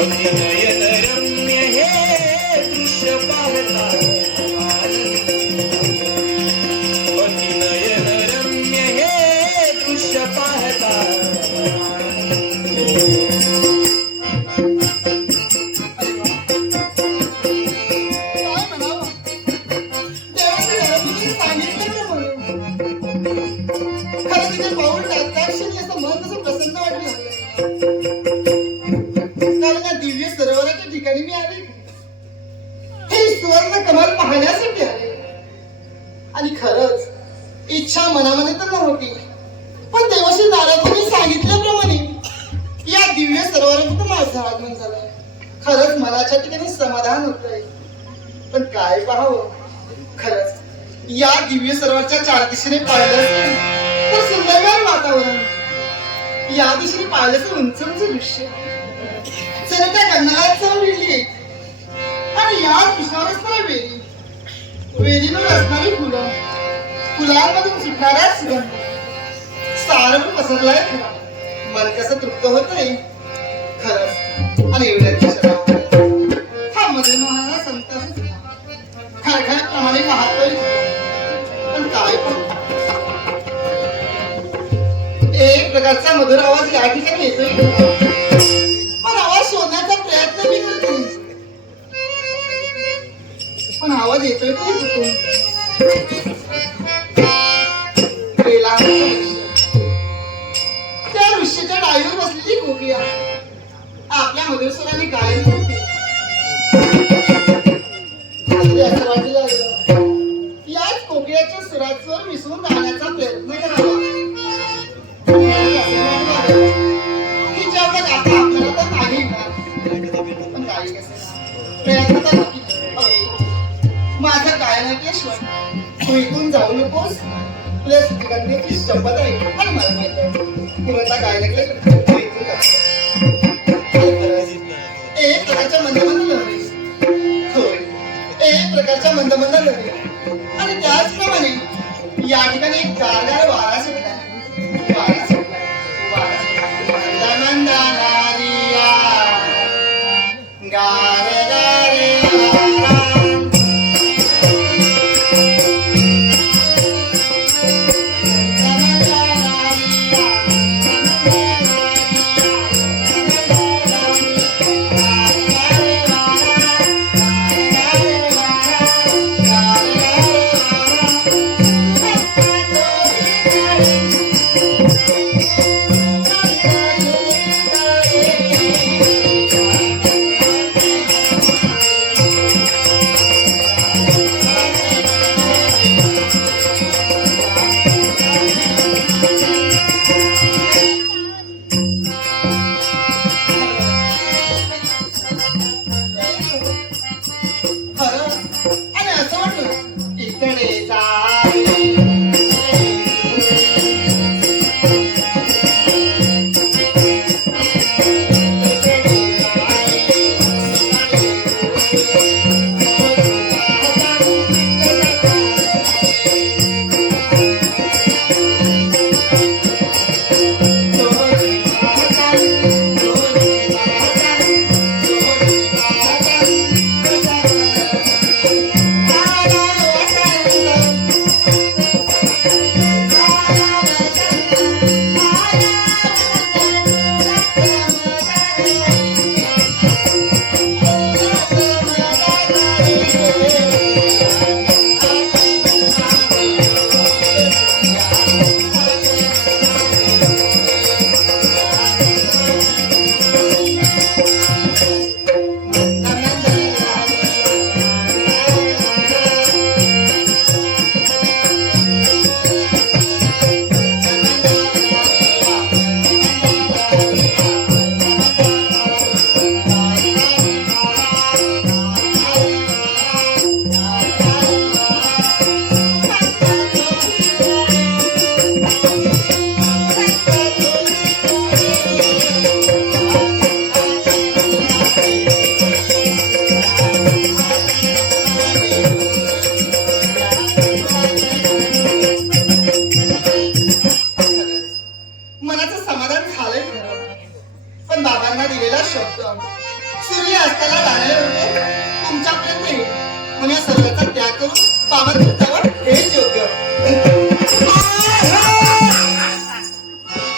अतिनयनरम्य हे दृश्य पाहता अतिनयनरम्य हे दृश्य पाहता दिव्य सरोवराच्या ठिकाणी मी आले. हे सुवर्ण कमाल पाहण्यासाठी आले. आणि खरंच इच्छा मनामध्ये तर नव्हती, पण देवाशी नारदांनी सांगितल्याप्रमाणे या दिव्य सरोवरात माझं आगमन झालंय. खरंच मनाच्या ठिकाणी समाधान होतंय. पण काय पाहावं, खरंच या दिव्य सरोवराच्या चार दिशेने पाहिलं तर सुंदरगार वातावरण, या दिशेने पाहिलं तर उंच उंच दृश्य, चरत्या गंधाला विळली आणि या कृष्णावर असणारी वेली, वेलीवर असणारी फुलं, फुलांमधून सुटणारा सुगंध, सारं पसरलाय खरा. मन कसं तृप्त होतंय खरंच. आणि एवढ्याच्या हा मध्ये महाराज संताच खळखळ्याप्रमाणे वाहतोय. पण काय पण एक प्रकारचा मधुर आवाज या ठिकाणी येतोय. शोधण्याचा प्रयत्न मी करते, पण आवाज येतोय तरी कुठून? त्या ऋषीच्या डाळीवर बसलेली कोकिळा आपल्या मधुर स्वराने गायन करते. असं वाटू लागलं याच कोकिळ्याच्या सुरात स्वर मिसळून राहण्याचा प्रयत्न करावा. माझं गायनाकेश्वर तू इथून जाऊ नकोस. तुला सुगंधीची शपथ आहे आणि मला माहित आहे तू आता गायनाकेश्वर तू इथून एक प्रकारच्या मंदमंद लहरी, होय एक प्रकारच्या मंदमंद लहरी. आणि त्याचप्रमाणे या ठिकाणी एक गारगार वारा सुटला. वारा सुटला गारे गारे बाबांना दिलेला शब्द सूर्य अस्ताला जाण्यायोग्य तुमच्यापर्यंत येईल म्हणून या सर्वांचा त्याग करून बाबा